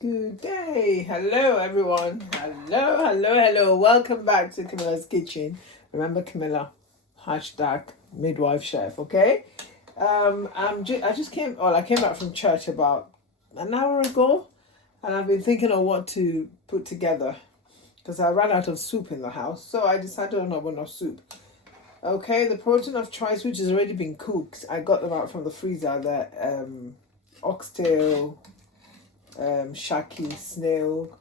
Good day. Hello, everyone. Hello. Welcome back to Camilla's Kitchen. Remember Camilla, hashtag midwife chef, okay? I just came, I came back from church about an hour ago, and I've been thinking of what to put together because I ran out of soup in the house, so I decided on ogbono soup. Okay, the protein of choice, which has already been cooked, I got them out from the freezer. The oxtail, Shaki, snail,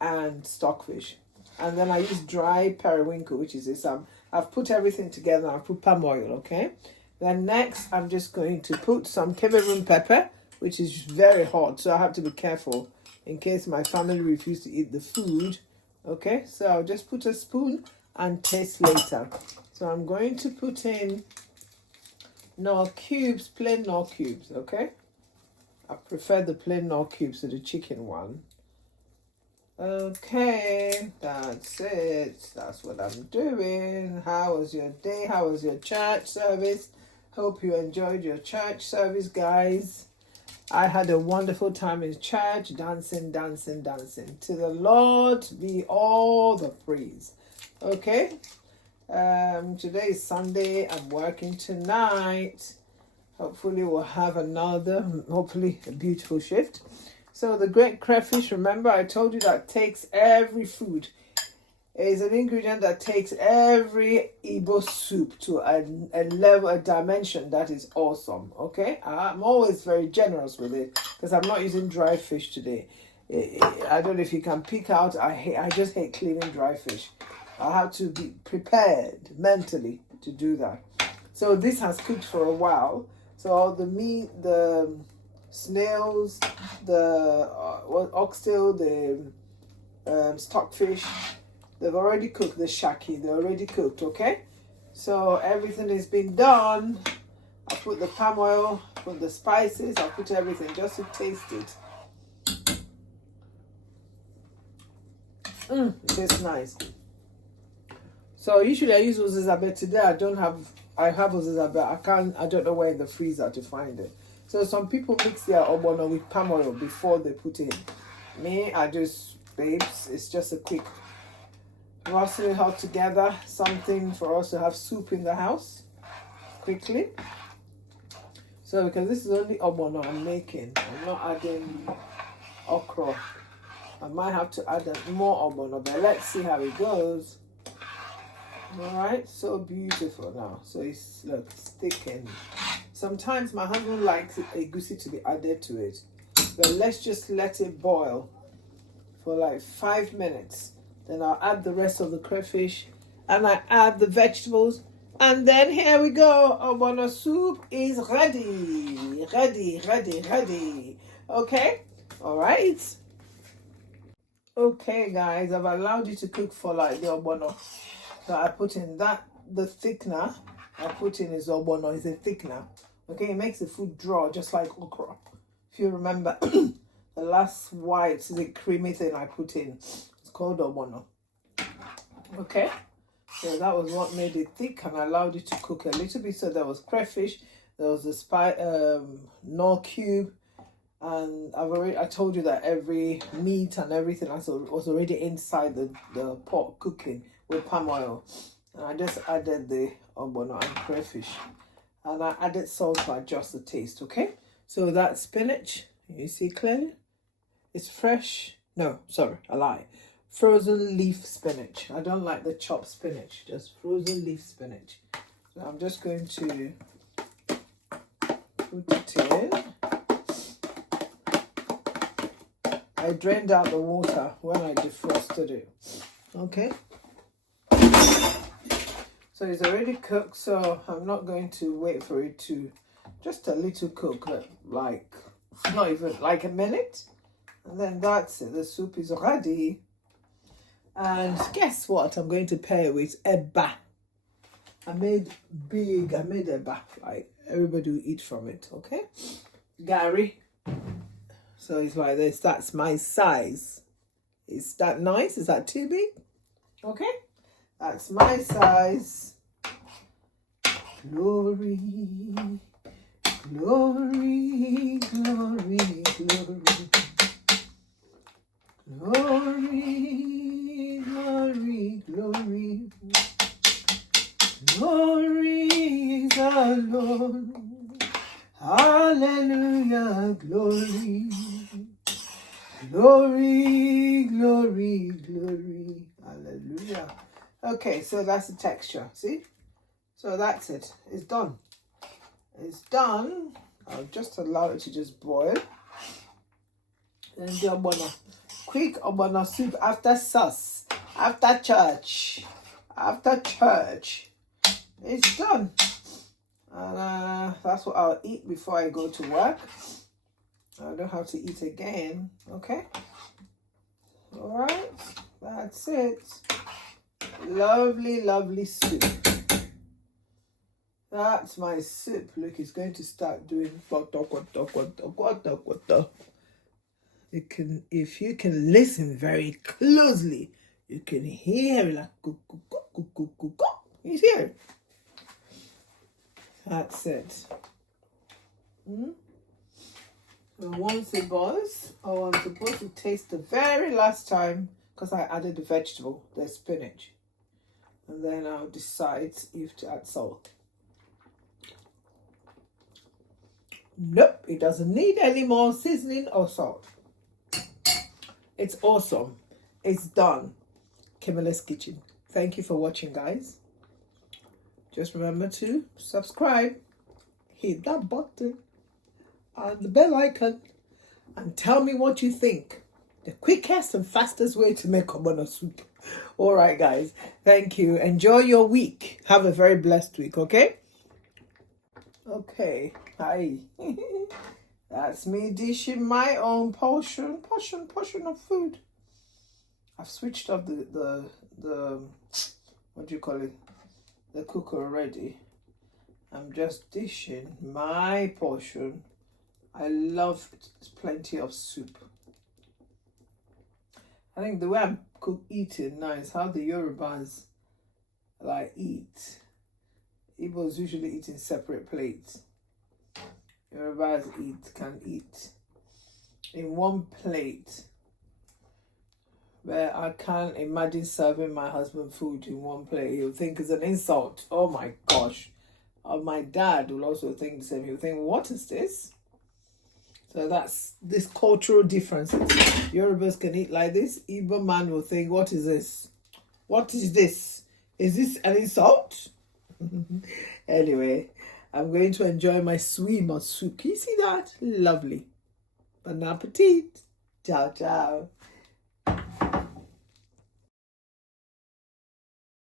and stockfish. And then I use dry periwinkle, which is this. I've put everything together. I've put palm oil, okay? Then next, I'm just going to put some Cameroon pepper, which is very hot, so I have to be careful in case my family refuse to eat the food. Okay, so I'll just put a spoon and taste later. So I'm going to put in Knorr cubes, plain Knorr cubes, okay? I prefer the plain Knorr cubes to the chicken one. Okay, that's it. That's what I'm doing. How was your day? How was your church service? Hope you enjoyed your church service, guys. I had a wonderful time in church, dancing. To the Lord be all the praise. Okay. Today is Sunday. I'm working tonight. Hopefully we'll have hopefully a beautiful shift. So the great crayfish, remember I told you that takes every food. Is an ingredient that takes every Igbo soup to a level, a dimension that is awesome. Okay, I'm always very generous with it because I'm not using dry fish today. I don't know if you can pick out. I just hate cleaning dry fish. I have to be prepared mentally to do that. So this has cooked for a while. So all the meat, the snails, the oxtail, the stockfish, they've already cooked. The shaki, they're already cooked, okay? So everything has been done. I put the palm oil, put the spices, I put everything just to taste it. It tastes nice. So usually I use ozizabe. Today I have ozizabe. I don't know where in the freezer to find it. So some people mix their ogbono with palm oil before they put it in. Me, I just, babes, it's just a quick roasting it all together. Something for us to have soup in the house quickly. So because this is only ogbono I'm making, I'm not adding okra. I might have to add more ogbono, but let's see how it goes. Alright, so beautiful now. So it's thickened. Sometimes my husband likes egusi to be added to it, but let's just let it boil for like 5 minutes. Then I'll add the rest of the crayfish and I add the vegetables, and then here we go. Ogbono soup is ready. Ready. Okay, all right. Okay, guys, I've allowed you to cook for like the ogbono. So I put in the thickener. I put in is ogbono, is a thickener. Okay, it makes the food draw just like okra. If you remember, the last white, the creamy thing I put in, it's called ogbono. Okay, so that was what made it thick and allowed it to cook a little bit. So there was crayfish, there was the Knorr cube, and I told you that every meat and everything was already inside the pot cooking with palm oil. And I just added the ogbono and crayfish, and I added salt to adjust the taste. Okay, so that spinach, you see clearly, it's fresh. No, sorry, I lie. Frozen leaf spinach. I don't like the chopped spinach, just frozen leaf spinach. So I'm just going to put it in. I drained out the water when I defrosted it. Okay. So it's already cooked, so I'm not going to wait for it to just a little cook, like not even like a minute. And then that's it. The soup is ready. And guess what? I'm going to pair it with eba. I made eba. Like everybody will eat from it, okay? Gary. So it's like this. That's my size. Is that nice? Is that too big? Okay. That's my size. Glory, glory, glory, glory. Hallelujah, glory. Glory, glory, glory. Hallelujah. Okay, so that's the texture. See? So that's it. It's done. It's done. I'll just allow it to just boil. Then do ogbono. Quick ogbono soup after sauce. After church. After church. It's done. And that's what I'll eat before I go to work. I don't have to eat again. Okay? Alright. That's it. Lovely, lovely soup. That's my soup. Look, it's going to start doing you can, if you can listen very closely, you can hear like you hear it. That's it. And once it boils, I'm supposed to taste the very last time because I added the vegetable, the spinach. And then I'll decide if to add salt. Nope, it doesn't need any more seasoning or salt. It's awesome. It's done. Kimberly's Kitchen. Thank you for watching, guys. Just remember to subscribe, hit that button and the bell icon, and tell me what you think. The quickest and fastest way to make ogbono soup. All right, guys. Thank you. Enjoy your week. Have a very blessed week, okay? Okay. Hi. That's me dishing my own portion of food. I've switched off the what do you call it? The cooker already. I'm just dishing my portion. I love plenty of soup. I think the way I'm eating now is how the Yorubas like eat. Igbos usually eat in separate plates. Yorubas can eat in one plate. But I can't imagine serving my husband food in one plate. He'll think it's an insult. Oh my gosh. My dad will also think the same. He'll think, what is this? So that's this cultural difference. Yorubas can eat like this. Igbo man will think, what is this? What is this? Is this an insult? Anyway, I'm going to enjoy my swimmer soup. Can you see that? Lovely. Bon appetit. Ciao, ciao.